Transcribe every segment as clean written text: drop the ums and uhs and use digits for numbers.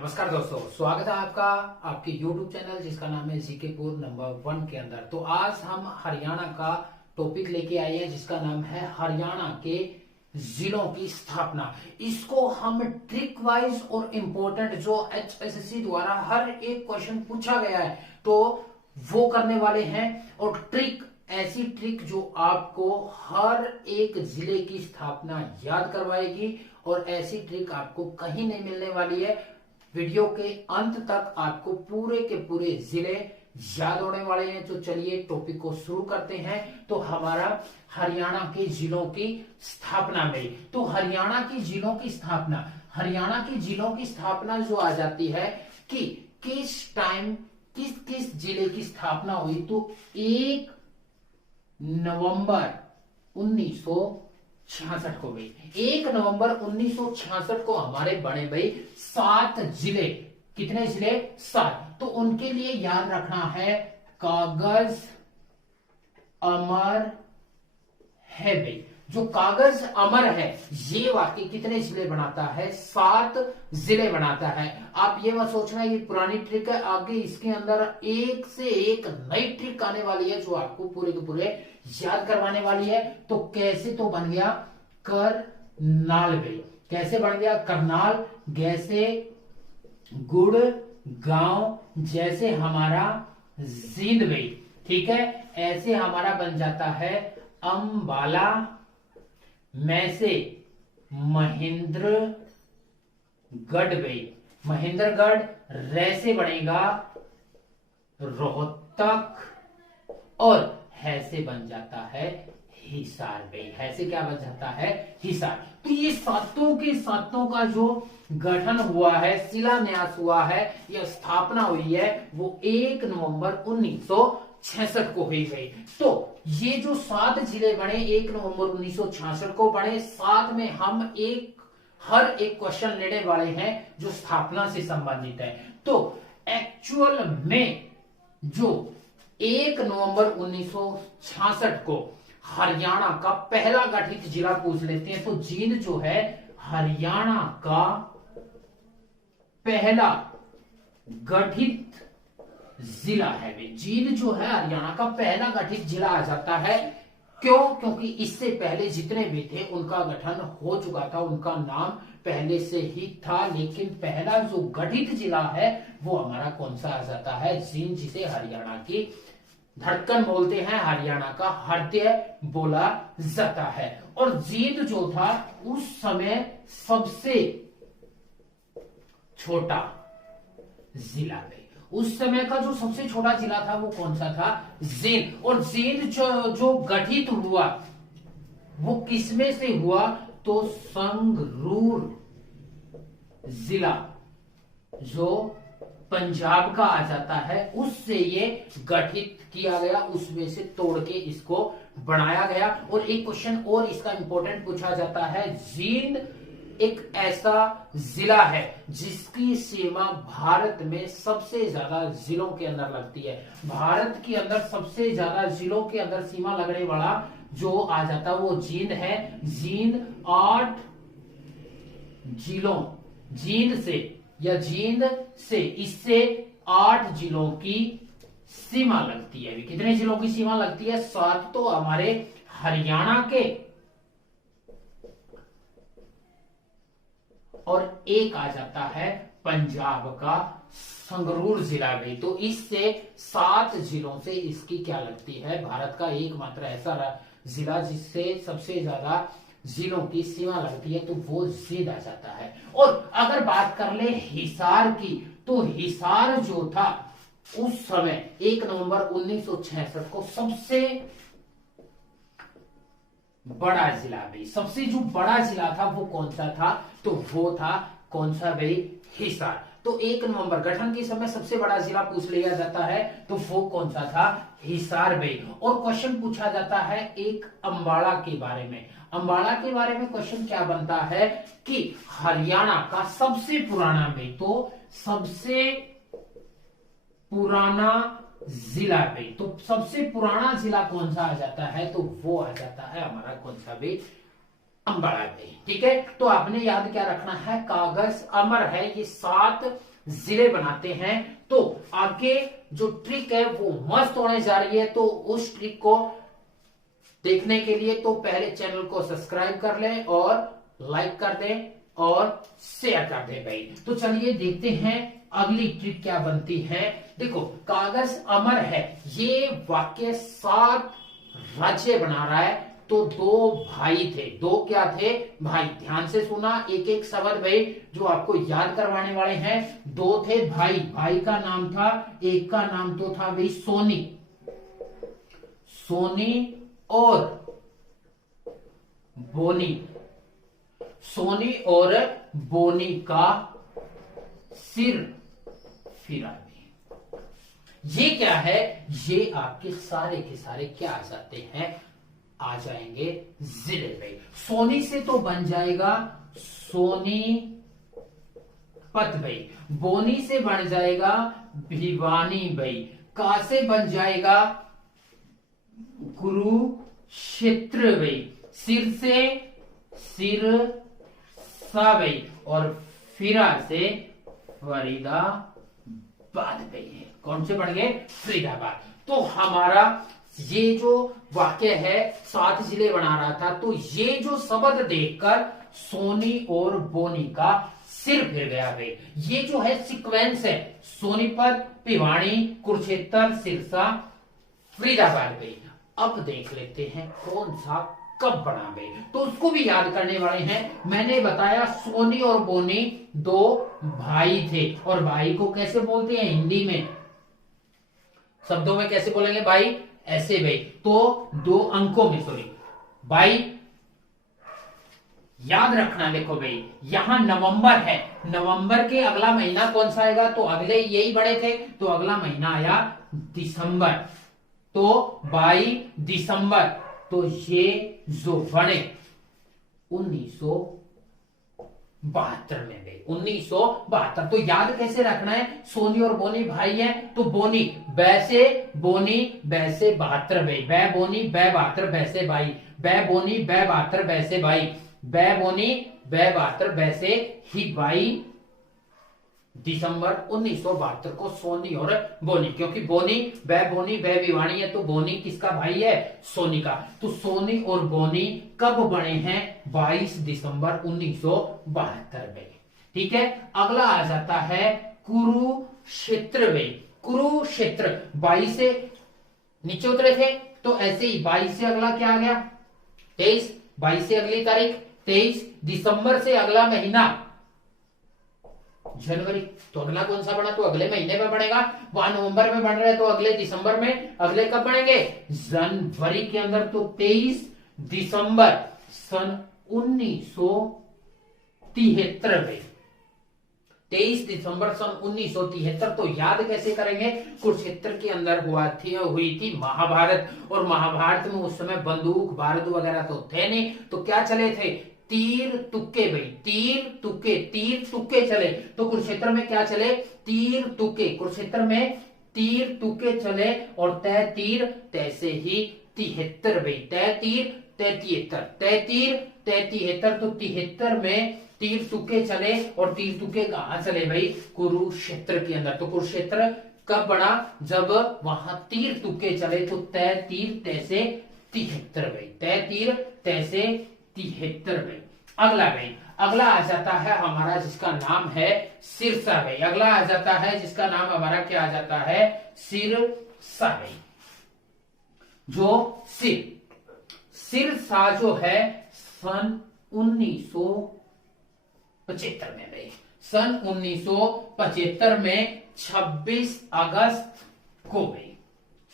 नमस्कार दोस्तों, स्वागत है आपका आपके YouTube चैनल जिसका नाम है जीकेपुर नंबर 1 के अंदर। तो आज हम हरियाणा का टॉपिक लेके आए हैं जिसका नाम है हरियाणा के जिलों की स्थापना। इसको हम ट्रिक वाइज और इम्पोर्टेंट जो HSSC द्वारा हर एक क्वेश्चन पूछा गया है तो वो करने वाले हैं। और ट्रिक ऐसी ट्रिक जो आपको हर एक जिले की स्थापना याद करवाएगी और ऐसी ट्रिक आपको कहीं नहीं मिलने वाली है। वीडियो के अंत तक आपको पूरे के पूरे जिले याद होने वाले हैं। तो चलिए टॉपिक को शुरू करते हैं। तो हमारा हरियाणा के जिलों की स्थापना में, तो हरियाणा की जिलों की स्थापना जो आ जाती है कि किस टाइम किस किस जिले की स्थापना हुई, तो 1 नवंबर 1966 को गई। 1 नवंबर 1966 को हमारे बने भाई 7 जिले। कितने जिले? 7। तो उनके लिए याद रखना है कागज अमर है भाई। जो कागज अमर है ये वाकई कितने जिले बनाता है? 7 जिले बनाता है। आप ये मत सोचना ये पुरानी ट्रिक है, आगे इसके अंदर एक से एक नई ट्रिक आने वाली है जो आपको पूरे के पूरे याद करवाने वाली है। तो कैसे तो बन गया करनाल भाई। कैसे बन गया करनाल? जैसे गुड़ गांव, जैसे हमारा जींद भाई, ठीक है। ऐसे हमारा बन जाता है अंबाला, में से महेंद्रगढ़ भाई। महेंद्रगढ़ रैसे बनेगा रोहतक, और हैसे बन जाता है हिसार भाई। हैसे क्या बन जाता है? हिसार। तो ये सातों के सातों का जो गठन हुआ है, शिलान्यास हुआ है या स्थापना हुई है वो 1 नवंबर 1966 को हुई गई। तो ये जो 7 जिले बने 1 नवंबर 1966 को बने। साथ में हम हर एक क्वेश्चन लेने वाले हैं जो स्थापना से संबंधित है। तो एक्चुअल में जो 1 नवंबर 1966 को हरियाणा का पहला गठित जिला पूछ लेते हैं। तो जींद जो है हरियाणा का पहला गठित जिला है। जींद जो है हरियाणा का पहला गठित जिला आ जाता है। क्यों? क्योंकि इससे पहले जितने भी थे उनका गठन हो चुका था, उनका नाम पहले से ही था। लेकिन पहला जो गठित जिला है वो हमारा कौन सा आ जाता है? जींद, जिसे हरियाणा की धड़कन बोलते हैं, हरियाणा का हृदय बोला जाता है। और जींद जो था उस समय सबसे छोटा जिला है। उस समय का जो सबसे छोटा जिला था वो कौन सा था? जींद। और जींद जो गठित हुआ वो किसमें से हुआ? तो संगरूर जिला जो पंजाब का आ जाता है उससे ये गठित किया गया, उसमें से तोड़ के इसको बनाया गया। और एक क्वेश्चन और इसका इंपॉर्टेंट पूछा जाता है, जींद एक ऐसा जिला है जिसकी सीमा भारत में सबसे ज्यादा जिलों के अंदर लगती है। भारत के अंदर सबसे ज्यादा जिलों के अंदर सीमा लगने वाला जो आ जाता है वो जींद है। जींद 8 जिलों, जींद से इससे 8 जिलों की सीमा लगती है। कितने जिलों की सीमा लगती है? 7 तो हमारे हरियाणा के और एक आ जाता है पंजाब का संगरूर जिला भी। तो इससे 7 जिलों से इसकी क्या लगती है? भारत का एकमात्र ऐसा जिला जिससे सबसे ज्यादा जिलों की सीमा लगती है, तो वो जींद आ जाता है। और अगर बात कर ले हिसार की, तो हिसार जो था उस समय 1 नवंबर 1966 को सबसे बड़ा जिला भाई। सबसे जो बड़ा जिला था वो कौन सा था? तो वो था कौन सा भाई? हिसार। तो 1 नवंबर गठन के समय सबसे बड़ा जिला पूछ लिया जाता है, तो वो कौन सा था? हिसार भाई। और क्वेश्चन पूछा जाता है एक अंबाला के बारे में। अंबाला के बारे में क्वेश्चन क्या बनता है कि हरियाणा का सबसे पुराना भाई, तो सबसे पुराना जिला भाई, तो सबसे पुराना जिला कौन सा आ जाता है? तो वो आ जाता है हमारा कौन सा भाई? अंबाला भाई। ठीक है, तो आपने याद क्या रखना है? कागज अमर है। ये 7 जिले बनाते हैं। तो आगे जो ट्रिक है वो मस्त होने जा रही है। तो उस ट्रिक को देखने के लिए तो पहले चैनल को सब्सक्राइब कर लें और लाइक कर दें और शेयर कर दें भाई। तो चलिए देखते हैं अगली ट्रिक क्या बनती है। देखो, कागज अमर है, ये वाक्य 7 राज्य बना रहा है। तो 2 भाई थे। 2 क्या थे? भाई। ध्यान से सुना, एक एक शब्द भाई जो आपको याद करवाने वाले हैं। 2 थे भाई। भाई का नाम था, एक का नाम तो था भाई सोनी। सोनी और बोनी। सोनी और बोनी का सिर फिरा। ये क्या है? ये आपके सारे के सारे क्या आ जाते हैं? आ जाएंगे जिले भाई। सोनी से तो बन जाएगा सोनी पत भाई। बोनी से बन जाएगा भिवानी भाई। का से बन जाएगा कुरुक्षेत्र भाई। सिर से सिरसा भाई। और फिरा से फरीदाबाद भाई है। कौन से बन गए? फरीदाबाद। तो हमारा ये जो वाक्य है 7 जिले बना रहा था। तो ये जो शब्द देखकर सोनी और बोनी का सिर फिर गया भाई। ये जो है सीक्वेंस है, सोनीपत, भिवानी, कुरुक्षेत्र, सिरसा, फरीदाबाद भाई। अब देख लेते हैं कौन सा कब बना भाई। तो उसको भी याद करने वाले हैं। मैंने बताया सोनी और बोनी 2 भाई थे। और भाई को कैसे बोलते हैं हिंदी में? शब्दों में कैसे बोलेंगे भाई? ऐसे भाई। तो 2 अंकों में, सॉरी भाई, याद रखना। देखो भाई, यहां नवंबर है। नवंबर के अगला महीना कौन सा आएगा? तो अगले यही बड़े थे, तो अगला महीना आया दिसंबर। तो 22 दिसंबर। तो ये जो बने 1972 में गए। 1972। तो याद कैसे रखना है? सोनी और बोनी भाई है, तो बोनी वैसे, बोनी वैसे 72 भाई। बै बोनी बै 72 वैसे भाई। बै बोनी बै 72 वैसे भाई। बै बोनी बै 72 वैसे ही भाई। दिसंबर 1972 को सोनी और बोनी, क्योंकि बोनी बै भिवानी है, तो बोनी किसका भाई है? सोनी का। तो सोनी और बोनी कब बने हैं? 22 दिसंबर 1972 में। ठीक है। अगला आ जाता है कुरुक्षेत्र में। कुरुक्षेत्र 22 से नीचे उतरे थे, तो ऐसे ही 22 से अगला क्या आ गया? 23। 22 से अगली तारीख 23। दिसंबर से अगला महीना जनवरी। तो अगला कौन सा बना? तो अगले महीने में बनेगा। वहां नवंबर में बन रहा है, तो अगले दिसंबर में। अगले कब बनेंगे? जनवरी के अंदर। तो 23 दिसंबर सन 1973 में। 23 दिसंबर सन 1973। तो याद कैसे करेंगे? कुरुक्षेत्र के अंदर हुई थी महाभारत। और महाभारत में उस समय बंदूक बारूद वगैरह तो थे नहीं, तो क्या चले थे? तीर तुक्के भाई। तीर तुक्के चले। तो कुरुक्षेत्र में क्या चले? तीर तुक्के। कुरुक्षेत्र में तीर तुक्के चले। और तय तीर तैसे ही 73 भाई। तय तीर तय 73। तो 73 में तीर तुक्के चले। और तीर तुक्के कहां चले भाई? कुरुक्षेत्र के अंदर। तो कुरुक्षेत्र कब बना? जब वहां तीर तुक्के चले। तो तय तीर तैसे 73 भाई। तय तीर तैसे 73 भाई। अगला भाई, अगला आ जाता है हमारा जिसका नाम है सिरसा भाई। अगला आ जाता है जिसका नाम हमारा क्या आ जाता है? सिरसा भाई। जो सिरसा जो है सन 1975 में भाई। सन 1975 में 26 अगस्त को भाई।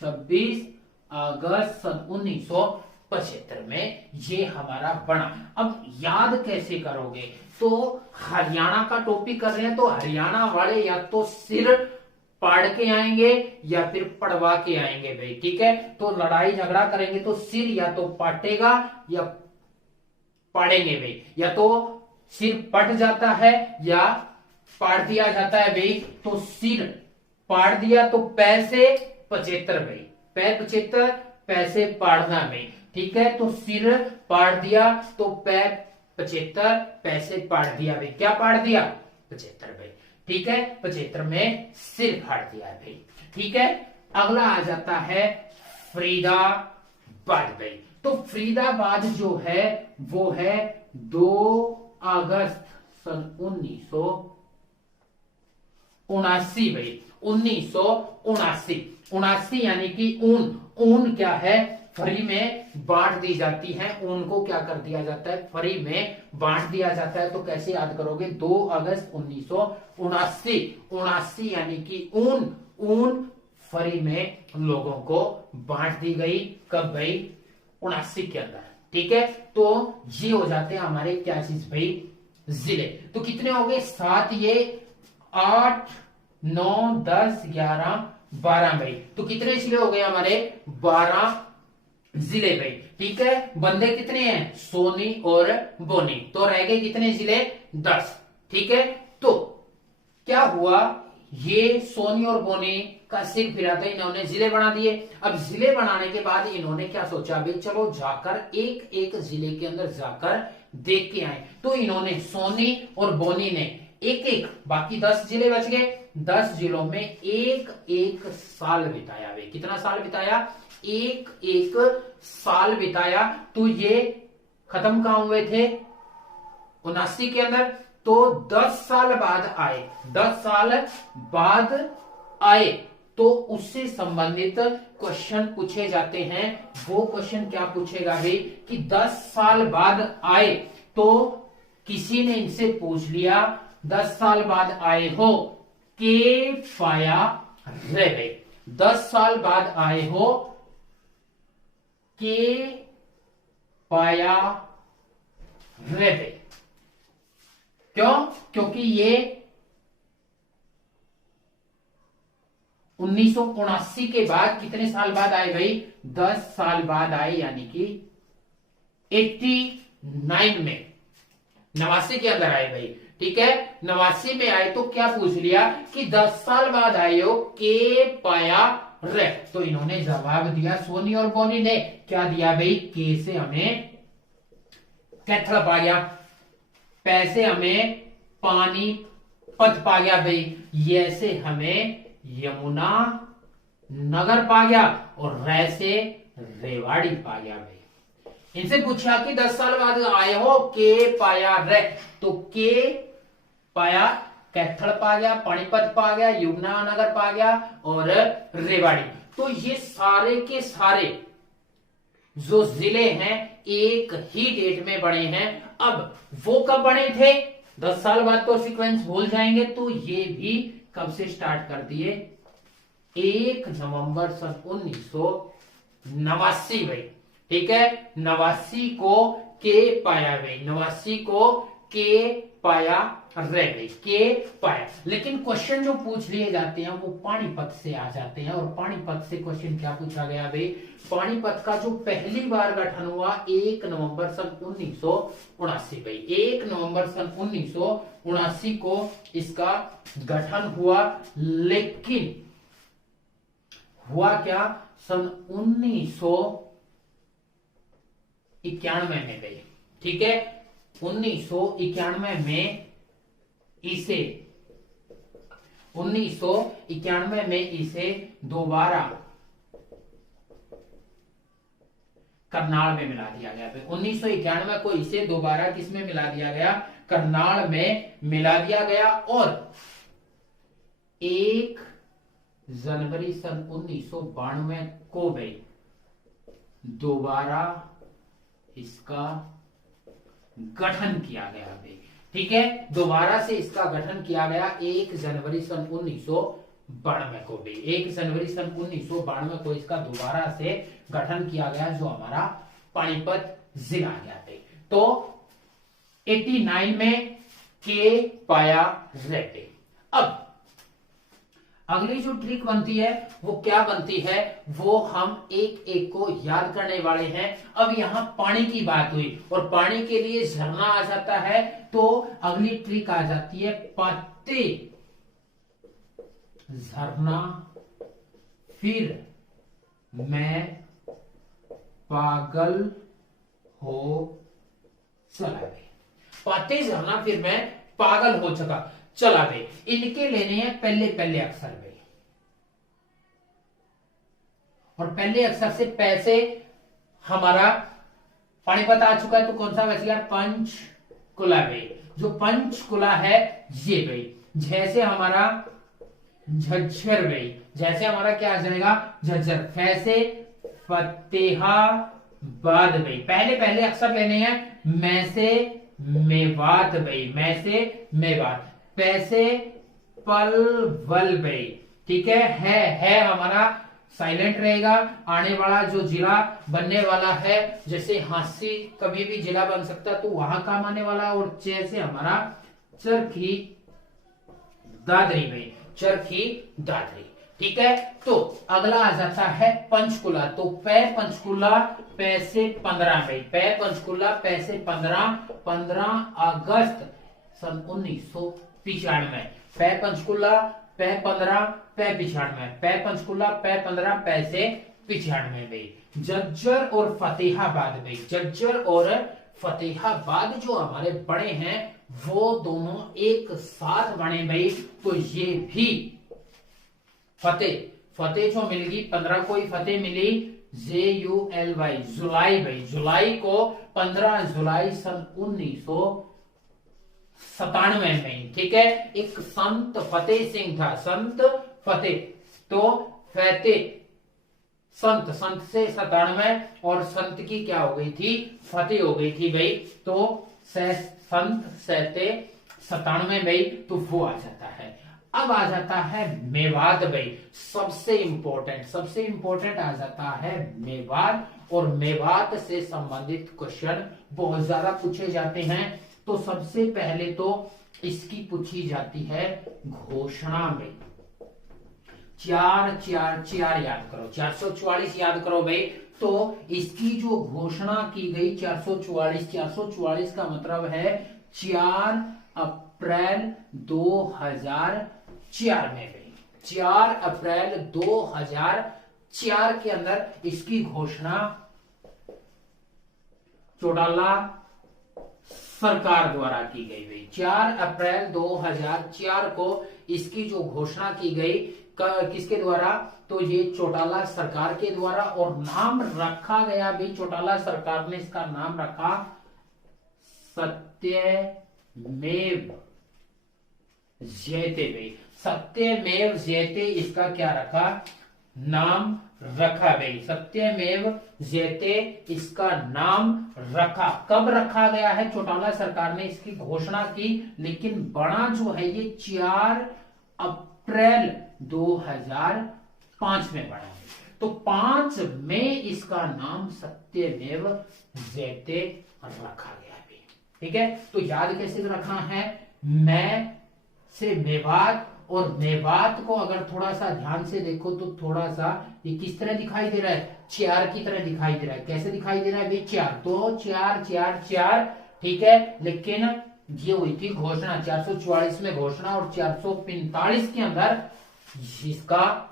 26 अगस्त सन 1975 में ये हमारा बना। अब याद कैसे करोगे? तो हरियाणा का टॉपिक कर रहे हैं, तो हरियाणा वाले या तो सिर पाड़ के आएंगे या फिर पड़वा के आएंगे भाई। ठीक है। तो लड़ाई झगड़ा करेंगे तो सिर या तो पाटेगा या पाड़ेंगे भाई। या तो सिर पट जाता है या पाड़ दिया जाता है भाई। तो सिर पाड़ दिया तो पैसे 75 भाई। पै 75 पैसे पाड़ना भाई। ठीक है। तो सिर पाड़ दिया तो पै 75 पैसे पाड़ दिया भाई। क्या पाड़ दिया? 75 भाई। ठीक है, 75 में सिर फाड़ दिया है भाई। ठीक है, अगला आ जाता है फरीदाबाद भाई। तो फरीदाबाद जो है वो है 2 अगस्त सन 1979 भाई। 1979 यानी कि ऊन क्या है, फ्री में बांट दी जाती है। ऊन को क्या कर दिया जाता है, फ्री में बांट दिया जाता है। तो कैसे याद करोगे, 2 अगस्त 1979 यानी कि ऊन फ्री में लोगों को बांट दी गई। कब भाई, 79 के अंदर। ठीक है, तो ये हो जाते हैं हमारे क्या चीज भाई, जिले। तो कितने हो गए, 7, ये 8, 9, 10, 11, 12 भाई। तो कितने जिले हो गए हमारे, 12 जिले भाई। ठीक है, बंदे कितने हैं, सोनी और बोनी। तो रह गए कितने जिले, 10। ठीक है, तो क्या हुआ, ये सोनी और बोनी का सिर फिरा था, इन्होंने जिले बना दिए। अब जिले बनाने के बाद इन्होंने क्या सोचा, भाई चलो जाकर एक एक जिले के अंदर जाकर देख के आए। तो इन्होंने, सोनी और बोनी ने एक एक, बाकी 10 जिले बच गए, 10 जिलों में एक एक साल बिताया भाई। कितना साल बिताया, एक एक साल बिताया। तो ये खत्म कहां हुए थे, 79 के अंदर। तो 10 साल बाद आए, 10 साल बाद आए तो उससे संबंधित क्वेश्चन पूछे जाते हैं। वो क्वेश्चन क्या पूछेगा भाई, कि 10 साल बाद आए तो किसी ने इनसे पूछ लिया, 10 साल बाद आए हो, के पाया रे भाई। 10 साल बाद आए हो, के पाया रे भाई। क्यों, क्योंकि ये 1979 के बाद कितने साल बाद आए भाई, 10 साल बाद आए, यानी कि 89 में, 89 के अंदर आए भाई। ठीक है, 89 में आए तो क्या पूछ लिया कि 10 साल बाद आए हो, के पाया रे। तो इन्होंने जवाब दिया, सोनी और बोनी ने क्या दिया भाई, के से हमें कैथल पा गया, पैसे हमें पानी पत पा गया भाई, ये से हमें यमुना नगर पा गया, और रे से रेवाड़ी पा गया भाई। इनसे पूछा कि 10 साल बाद आए हो, के पाया रे। तो के पाया कैथल पा गया, पानीपत पा गया, यमुना नगर पा गया और रेवाड़ी। तो ये सारे के सारे जो जिले हैं एक ही डेट में बने हैं। अब वो कब बने थे, 10 साल बाद तो सीक्वेंस भूल जाएंगे। तो ये भी कब से स्टार्ट कर दिए, 1 नवंबर सन 1989 भाई। ठीक है, 89 को के पाया भाई, 89 को के पाया रे भाई, के पाया। लेकिन क्वेश्चन जो पूछ लिए जाते हैं वो पानीपत से आ जाते हैं। और पानीपत से क्वेश्चन क्या पूछा गया भाई, पानीपत का जो पहली बार गठन हुआ 1 नवंबर सन 1979 भाई। 1 नवंबर सन 1979 को इसका गठन हुआ। लेकिन हुआ क्या, सन 1991 में भाई। ठीक है, 1991 में इसे 1991 में इसे दोबारा करनाल में मिला दिया गया। 1991 को इसे दोबारा किसमें मिला दिया गया, करनाल में मिला दिया गया। और 1 जनवरी सन 1992 को भाई दोबारा इसका गठन किया गया भाई। ठीक है, दोबारा से इसका गठन किया गया 1 जनवरी सन 1992 को भी। 1 जनवरी सन 1992 को इसका दोबारा से गठन किया गया, जो हमारा पानीपत जिला गया भाई। तो 89 में के पाया रहते। अब अगली जो ट्रिक बनती है वो क्या बनती है, वो हम एक एक को याद करने वाले हैं। अब यहां पानी की बात हुई और पानी के लिए झरना आ जाता है, तो अगली ट्रिक आ जाती है पत्ते झरना फिर मैं पागल हो चला गया। पाते झरना फिर मैं पागल हो चुका। चला बे। इनके लेने हैं पहले पहले अक्षर बे, और पहले अक्षर से पैसे हमारा पानीपत आ चुका है, तो कौन सा बच गया? पंचकुला बे। जो पंचकुला है ये बे। जैसे हमारा झज्जर बे, जैसे हमारा क्या आ जाएगा? झज्जर। फैसे फतेहाबाद बे। पहले पहले अक्षर लेने हैं। मैं से मेवात बे, मैं से मेवात। पैसे पलवल बे, ठीक है हमारा साइलेंट रहेगा। आने वाला जो जिला बनने वाला है, जैसे हांसी कभी भी जिला बन सकता है, तो वहां काम आने वाला। और जैसे हमारा चरखी दादरी में, चरखी दादरी, ठीक है। तो अगला आ जाता है पंचकुला। तो पै पंचकुला पैसे 15 में, पै पंचकुला पैसे 15 अगस्त सन 1995। पै पंचकुला पै 15 पै 95, पै पंचकुला पै 15 पैसे 95 में। जज्जर और फतेहाबाद में, जज्जर और फतेहाबाद जो हमारे बड़े हैं वो दोनों एक साथ बने भाई। तो ये भी फतेह जो मिलेगी 15 को ही फतेह मिली, JULY जुलाई भाई। जुलाई को 15 जुलाई सन 1997 में, ठीक है। एक संत फतेह सिंह था, संत फतेह। तो फतेह संत, संत से 97 और संत की क्या हो गई थी? फतेह हो गई थी भाई। तो संत सहते 97 भाई, तो वो आ जाता है। अब आ जाता है मेवात भाई। सबसे इंपॉर्टेंट आ जाता है मेवात। और मेवात से संबंधित क्वेश्चन बहुत ज्यादा पूछे जाते हैं। तो सबसे पहले तो इसकी पूछी जाती है घोषणा में। 4 याद करो, 444 याद करो भाई। तो इसकी जो घोषणा की गई 444 का मतलब है 4 अप्रैल 2004 में भाई। 4 अप्रैल 2004 के अंदर इसकी घोषणा चौटाला सरकार द्वारा की गई भाई। 4 अप्रैल 2004 को इसकी जो घोषणा की गई किसके द्वारा? तो ये चौटाला सरकार के द्वारा। और नाम रखा गया भी चौटाला सरकार ने, इसका नाम रखा सत्यमेव जयते भाई। सत्यमेव जयते इसका क्या रखा? नाम रखा भाई। सत्यमेव जयते इसका नाम रखा। कब रखा गया है? चौटाला सरकार ने इसकी घोषणा की, लेकिन बड़ा जो है ये 4 अप्रैल 2005 में बना है। तो 5 में इसका नाम सत्यमेव जयते रखा गया भी, ठीक है। तो याद कैसे रखना है? मैं से मेवात। और मेवात को अगर थोड़ा सा ध्यान से देखो तो थोड़ा सा ये किस तरह दिखाई दे रहा है? 4 की तरह दिखाई दे रहा है। कैसे दिखाई दे रहा है भाई? 4। तो 4, ठीक है। लेकिन ये हुई थी घोषणा 444 में घोषणा, और 445 के अंदर इसका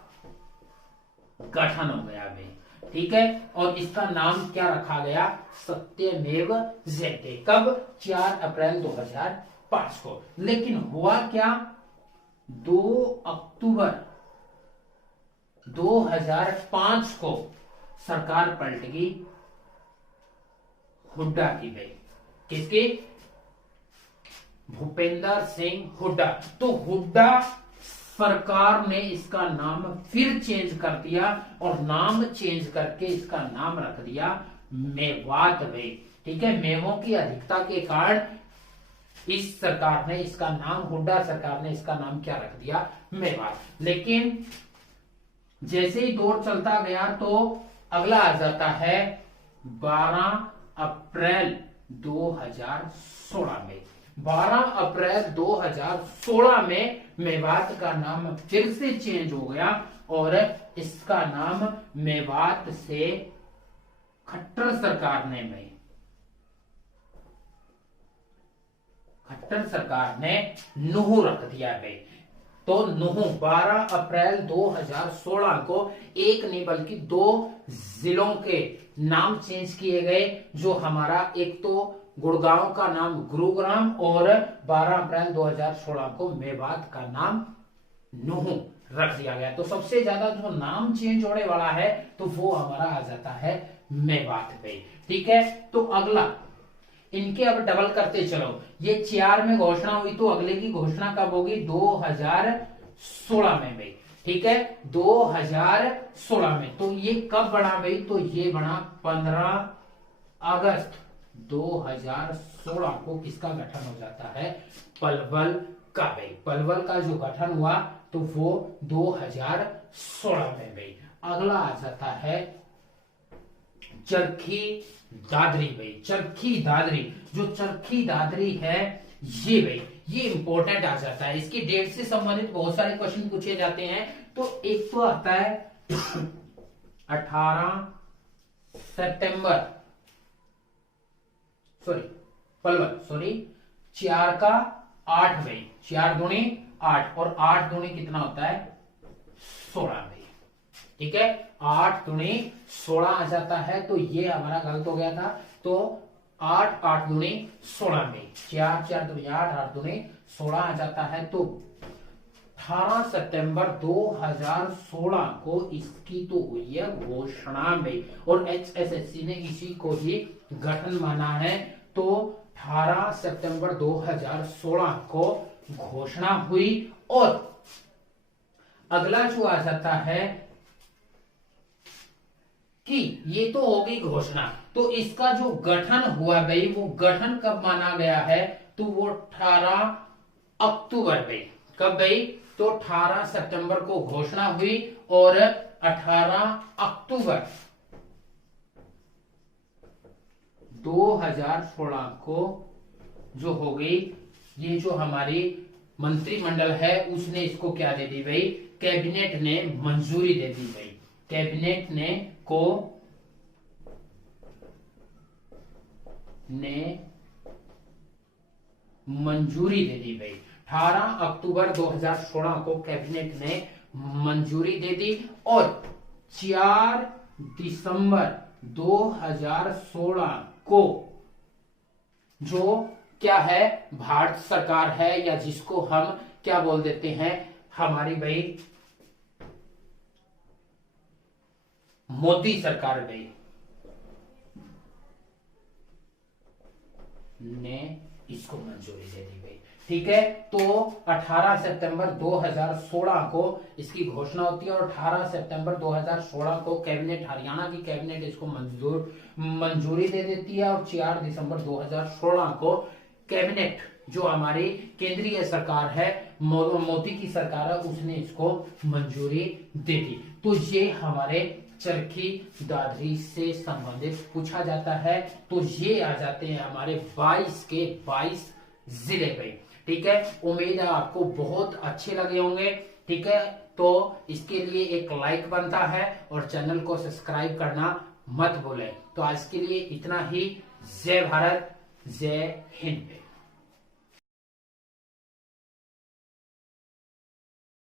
गठन हो गया भाई, ठीक है। और इसका नाम क्या रखा गया? सत्यमेव जयते। कब? 4 अप्रैल 2005 को। लेकिन हुआ क्या? 2 अक्टूबर 2005 को सरकार पलट गई हुड्डा की गई। किसकी? भूपेंद्र सिंह हुड्डा। तो हुड्डा सरकार ने इसका नाम फिर चेंज कर दिया, और नाम चेंज करके इसका नाम रख दिया मेवात भाई, ठीक है। मेवों की अधिकता के कारण इस सरकार ने इसका नाम, हुड्डा सरकार ने इसका नाम क्या रख दिया? मेवात। लेकिन जैसे ही दौर चलता गया तो अगला आ जाता है 12 अप्रैल 2016 में। 12 अप्रैल 2016 में मेवात का नाम फिर से चेंज हो गया, और इसका नाम मेवात से खट्टर सरकार ने नूह रख दिया गया। तो नूह 12 अप्रैल 2016 को एक नहीं बल्कि 2 जिलों के नाम चेंज किए गए। जो हमारा एक तो गुड़गांव का नाम गुरुग्राम और 12 अप्रैल 2016 को मेवात का नाम नूह रख दिया गया। तो सबसे ज्यादा जो नाम चेंज होने वाला है तो वो हमारा आ जाता है मेवात पे। ठीक है, तो अगला इनके अब डबल करते चलो। ये 4 में घोषणा हुई तो अगले की घोषणा कब होगी? 2016 में भाई। ठीक है, 2016 में। तो ये कब बना भाई? तो ये बना 15 अगस्त 2016 को किसका गठन हो जाता है? पलवल का भाई। पलवल का जो गठन हुआ तो वो 2016 में भाई। अगला आ जाता है चरखी दादरी भाई। चरखी दादरी, जो चरखी दादरी है ये भाई, ये इंपॉर्टेंट आ जाता है। इसकी डेट से संबंधित बहुत सारे क्वेश्चन पूछे जाते हैं। तो एक तो आता है 18 सितंबर, पलवल 4 का 8 भाई, 4 दूनी 8 और 8 दूनी कितना होता है? 16 भाई। ठीक है, 8 दूनी 16 आ जाता है। तो ये हमारा गलत हो गया था। तो 8 8 दूनी 16 में 4 4 दूनी 8 8 दूनी 16 आ जाता है। तो 18 सितंबर 2016 को इसकी तो हुई है घोषणा में और HSSC ने इसी को ही गठन माना है। तो 18 सितंबर 2016 को घोषणा हुई। और अगला जो आ जाता है कि ये तो होगी घोषणा, तो इसका जो गठन हुआ भाई वो गठन कब माना गया है? तो वो 18 अक्टूबर भाई। कब भाई? तो 18 सितंबर को घोषणा हुई और 18 अक्टूबर 2016 को जो हो गई, ये जो हमारी मंत्रिमंडल है उसने इसको क्या दे दी भाई? कैबिनेट ने मंजूरी दे दी भाई। कैबिनेट ने मंजूरी दे दी भाई। 18 अक्टूबर 2016 को कैबिनेट ने मंजूरी दे दी और 4 दिसंबर 2016 को जो क्या है भारत सरकार है, या जिसको हम क्या बोल देते हैं, हमारी भाई मोदी सरकार भाई ने इसको मंजूरी दे दी गई। ठीक है, तो 18 सितंबर 2016 को इसकी घोषणा होती है और 18 सितंबर 2016 को कैबिनेट, हरियाणा की कैबिनेट इसको मंजूरी दे देती है और 4 दिसंबर 2016 को कैबिनेट जो हमारी केंद्रीय सरकार है, मोदी की सरकार है, उसने इसको मंजूरी दे दी। तो ये हमारे चरखी दादरी से संबंधित पूछा जाता है। तो ये आ जाते हैं हमारे 22 के 22 जिले पे। ठीक है, उम्मीद है आपको बहुत अच्छे लगे होंगे। ठीक है, तो इसके लिए एक लाइक बनता है और चैनल को सब्सक्राइब करना मत भूलें। तो आज के लिए इतना ही। जय भारत, जय हिंद।